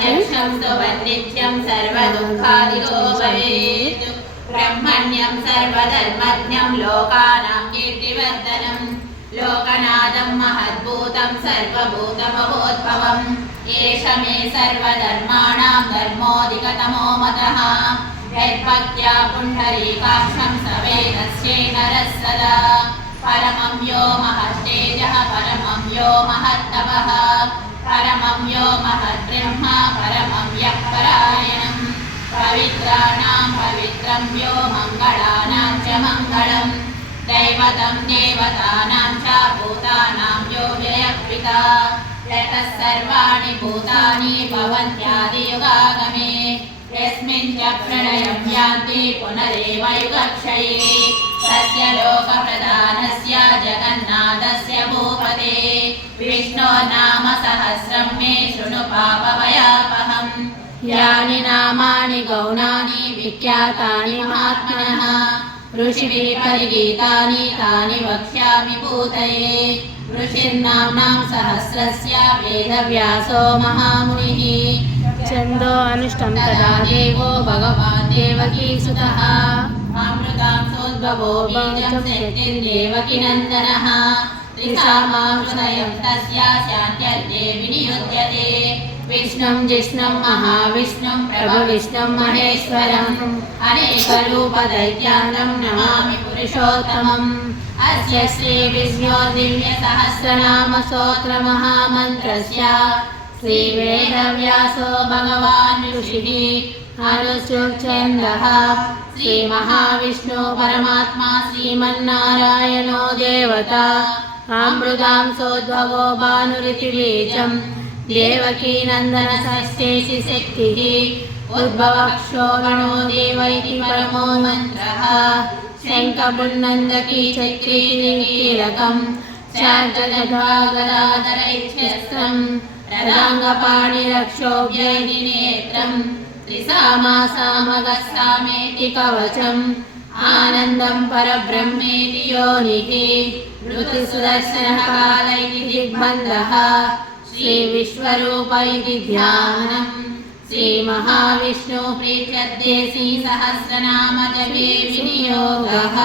नित्यं सर्वदुःखादिको भवेत् ब्रह्मण्यं सर्वधर्मज्ञं लोकानां कीर्तिवर्धनं लोकनाथं महद्भूतं सर्वभूतमहोद्भवम् एष मे सर्वधर्माणां धर्मोऽधिकतमो मतः यद्भक्त्या पुण्डरीकाक्षं सवेदस्ये नरः सदा परमं यो महत्तेजः परमं यो महत्तपः परमं यो महद्ब्रह्म परमं यः परायणम् पवित्राणां पवित्रं यो मङ्गलानां च मङ्गलं दैवतं देवतानां च भूतानां यो व्ययपिता यतः सर्वाणि भूतानि भवन्त्यादियुगागमे यस्मिन् च प्रलयं यान्ति पुनरेव युगक्षये तस्य लोकप्रधानस्य जगन्नाथस्य भूपते विष्णोर्नाम सहस्रं मे शृणु पापभयापहम् यानि नामानि गौणानि विख्यातानि महात्मनः ऋषिभिः परिगीतानि तानि वक्ष्यामि भूतये ऋषिर्नाम्नां सहस्रस्य वेदव्यासो महामुनिः छन्दो अनुष्टं तदा देवो भगवान् देवकीसुतः अमृतांसोद्भवो बीजं शक्तिर्देवकीनन्दनः त्रिसामाहृदयं तस्य शान्त्यर्थे विनियुज्यते विष्णुं जिष्णुं महाविष्णुं प्रभविष्णुं महेश्वरम् अनेकरूपदैत्यानं नमामि पुरुषोत्तमम् अस्य श्रीविष्णो दिव्यसहस्रनामस्तोत्रमहामन्त्रस्य श्रीवेदव्यासो भगवान् ऋषिः अनुसृच्छन्दः श्रीमहाविष्णु परमात्मा श्रीमन्नारायणो देवता अमृतांसोद्भवो भानुरिति बीजम् देवकीनन्दनसस्येषि शक्तिः उद्भवक्षोभणो देव इति परमो मन्त्रः शङ्खपुन्नन्दकी चक्रीकीलकम् शार्ङ्गगदाधर इत्यस्त्रम् रदाङ्गपाणिरक्षोभ्यैः नेत्रम् त्रिसामासामगस्सामेति कवचम् आनन्दं परब्रह्मेति योनिः ऋतुसुदर्शनकाल इति दिग्बन्धः श्रीविश्वरूप इति ध्यानम् श्रीमहाविष्णु प्रीत्यर्थे श्रीसहस्रनामजपे विनियोगः।